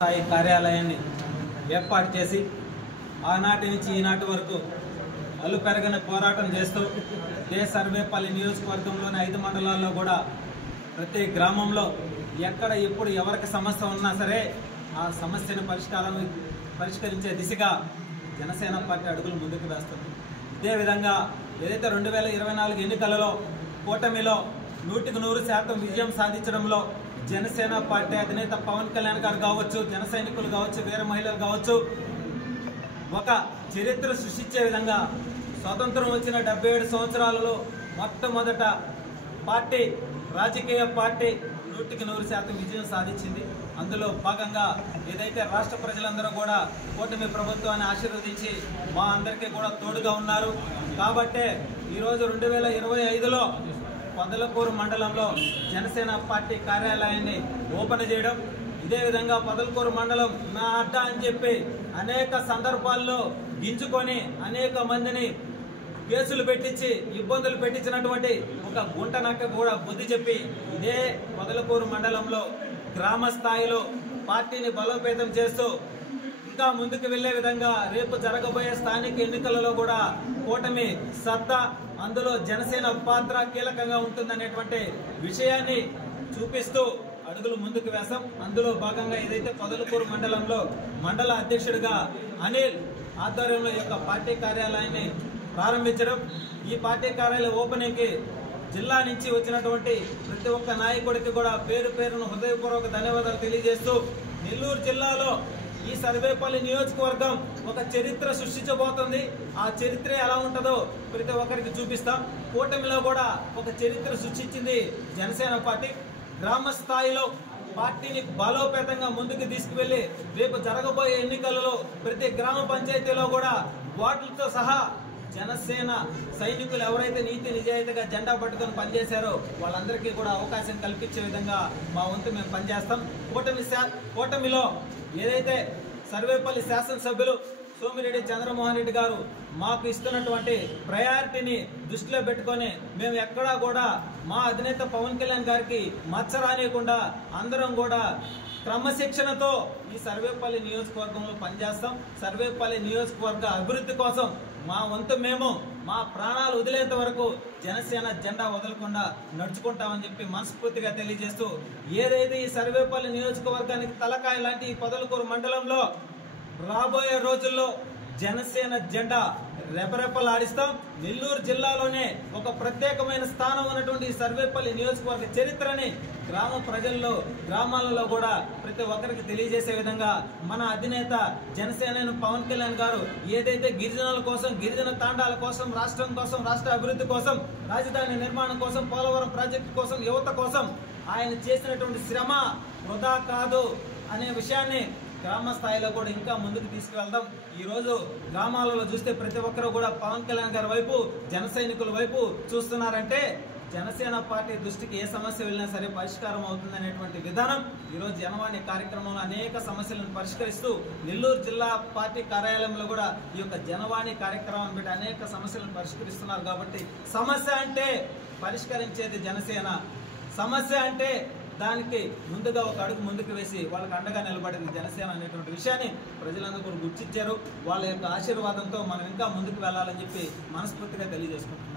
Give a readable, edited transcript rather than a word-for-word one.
స్థాయి కార్యాలయాన్ని ఏర్పాటు చేసి ఆనాటి నుంచి ఈనాటి వరకు అలుపెరగని పోరాటం చేస్తూ సర్వేపల్లి నియోజకవర్గంలోని 5 మండలాల్లో కూడా ప్రతి గ్రామంలో ఎక్కడ ఎప్పుడు ఎవరికి సమస్య ఉన్నా సరే ఆ సమస్యను పరిష్కరించే దిశగా జనసేన పార్టీ అడుగులు ముందుకు వేస్తుంది. ఇదే విధంగా ఏదైతే 2024 ఎన్నికలలో కూటమిలో 100% విజయం సాధించడంలో జనసేన పార్టీ అధినేత పవన్ కళ్యాణ్ గారు కావచ్చు, జన సైనికులు కావచ్చు, వీర మహిళలు కావచ్చు, ఒక చరిత్ర సృష్టించే విధంగా స్వాతంత్రం వచ్చిన 77 సంవత్సరాలలో మొట్టమొదట పార్టీ రాజకీయ పార్టీ 100% విజయం సాధించింది. అందులో భాగంగా ఏదైతే రాష్ట్ర ప్రజలందరూ కూడా కూటమి ప్రభుత్వాన్ని ఆశీర్వదించి మా అందరికీ కూడా తోడుగా ఉన్నారు. కాబట్టే ఈరోజు 2025లో పొదలకూరు మండలంలో జనసేన పార్టీ కార్యాలయాన్ని ఓపెన్ చేయడం, ఇదే విధంగా పొదలకూరు మండలం నా అడ్డ అని చెప్పి అనేక సందర్భాల్లో గింజుకొని అనేక మందిని కేసులు పెట్టించి ఇబ్బందులు పెట్టించినటువంటి ఒక గుంట నక్క కూడా బుద్ధి చెప్పి ఇదే పొదలకూరు మండలంలో గ్రామ స్థాయిలో పార్టీని బలోపేతం చేస్తూ ఇంకా ముందుకు వెళ్లే విధంగా రేపు జరగబోయే స్థానిక ఎన్నికలలో కూడా కూటమి సత్తా, అందులో జనసేన పాత్ర కీలకంగా ఉంటుందనేటువంటి విషయాన్ని చూపిస్తూ అడుగులు ముందుకు వేశాం. అందులో భాగంగా ఏదైతే పొదలకూరు మండలంలో మండల అధ్యక్షుడిగా అనిల్ ఆధ్వర్యంలో ఈ యొక్క పార్టీ కార్యాలయాన్ని ప్రారంభించడం, ఈ పార్టీ కార్యాలయ ఓపెనింగ్ కి జిల్లా నుంచి వచ్చినటువంటి ప్రతి ఒక్క నాయకుడికి కూడా పేరు పేరును హృదయపూర్వక ధన్యవాదాలు తెలియజేస్తూ నెల్లూరు జిల్లాలో ఈ సర్వేపల్లి నియోజకవర్గం ఒక చరిత్ర సృష్టించబోతుంది. ఆ చరిత్ర ఎలా ఉంటుందో ప్రతి ఒక్కరికి చూపిస్తాం. కూటమిలో కూడా ఒక చరిత్ర సృష్టించింది జనసేన పార్టీ. గ్రామ స్థాయిలో పార్టీని బలోపేతంగా ముందుకు తీసుకువెళ్లి రేపు జరగబోయే ఎన్నికలలో ప్రతి గ్రామ పంచాయతీలో కూడా ఓట్లతో సహా జనసేన సైనికులు ఎవరైతే నీతి నిజాయితీగా జెండా పట్టుకొని పనిచేశారో వాళ్ళందరికీ కూడా అవకాశం కల్పించే విధంగా మా వంతు మేము పనిచేస్తాం. కూటమిలో ఏదైతే సర్వేపల్లి శాసనసభ్యులు సోమిరెడ్డి చంద్రమోహన్ రెడ్డి గారు మాకు ఇస్తున్నటువంటి ప్రయారిటీని దృష్టిలో పెట్టుకొని మేము ఎక్కడా కూడా మా అధినేత పవన్ కళ్యాణ్ గారికి మచ్చ రానియకుండా అందరం కూడా క్రమశిక్షణతో ఈ సర్వేపల్లి నియోజకవర్గంలో పనిచేస్తాం. సర్వేపల్లి నియోజకవర్గ అభివృద్ధి కోసం మా వంతు మేము మా ప్రాణాలు వదిలేంత వరకు జనసేన జెండా వదలకుండా నడుచుకుంటామని చెప్పి మనస్ఫూర్తిగా తెలియజేస్తూ ఏదైతే ఈ సర్వేపల్లి నియోజకవర్గానికి తలకాయ లాంటి ఈ పొదలకూరు మండలంలో రాబోయే రోజుల్లో జనసేన జెండా రెపరెపలాడిస్తాం. నెల్లూరు జిల్లాలోనే ఒక ప్రత్యేకమైన స్థానం ఉన్నటువంటి సర్వేపల్లి నియోజకవర్గ చరిత్రని గ్రామ ప్రజల్లో గ్రామాలలో కూడా ప్రతి ఒక్కరికి తెలియజేసే విధంగా మన అధినేత జనసేన పవన్ కళ్యాణ్ గారు ఏదైతే గిరిజనుల కోసం, గిరిజన తాండాల కోసం, రాష్ట్రం కోసం, రాష్ట్ర అభివృద్ధి కోసం, రాజధాని నిర్మాణం కోసం, పోలవరం ప్రాజెక్టు కోసం, యువత కోసం ఆయన చేసినటువంటి శ్రమ వృధా కాదు అనే విషయాన్ని గ్రామ స్థాయిలో కూడా ఇంకా ముందుకు తీసుకువెళ్దాం. ఈ రోజు గ్రామాలలో చూస్తే ప్రతి ఒక్కరు కూడా పవన్ కళ్యాణ్ గారి వైపు, జన సైనికుల వైపు చూస్తున్నారంటే జనసేన పార్టీ దృష్టికి ఏ సమస్య వెళ్ళినా సరే పరిష్కారం అవుతుంది అనేటువంటి విధానం ఈ రోజు జనవాణి కార్యక్రమంలో అనేక సమస్యలను పరిష్కరిస్తూ నెల్లూరు జిల్లా పార్టీ కార్యాలయంలో కూడా ఈ యొక్క జనవాణి కార్యక్రమం పెట్టి అనేక సమస్యలను పరిష్కరిస్తున్నారు. కాబట్టి సమస్య అంటే పరిష్కరించేది జనసేన, సమస్య అంటే దానికి ముందుగా ఒక అడుగు ముందుకు వేసి వాళ్ళకి అండగా నిలబడింది జనసేన అనేటువంటి విషయాన్ని ప్రజలందరూ కూడా గుర్తించారు. వాళ్ళ యొక్క ఆశీర్వాదంతో మనం ఇంకా ముందుకు వెళ్లాలని చెప్పి మనస్ఫూర్తిగా తెలియజేసుకుంటున్నాం.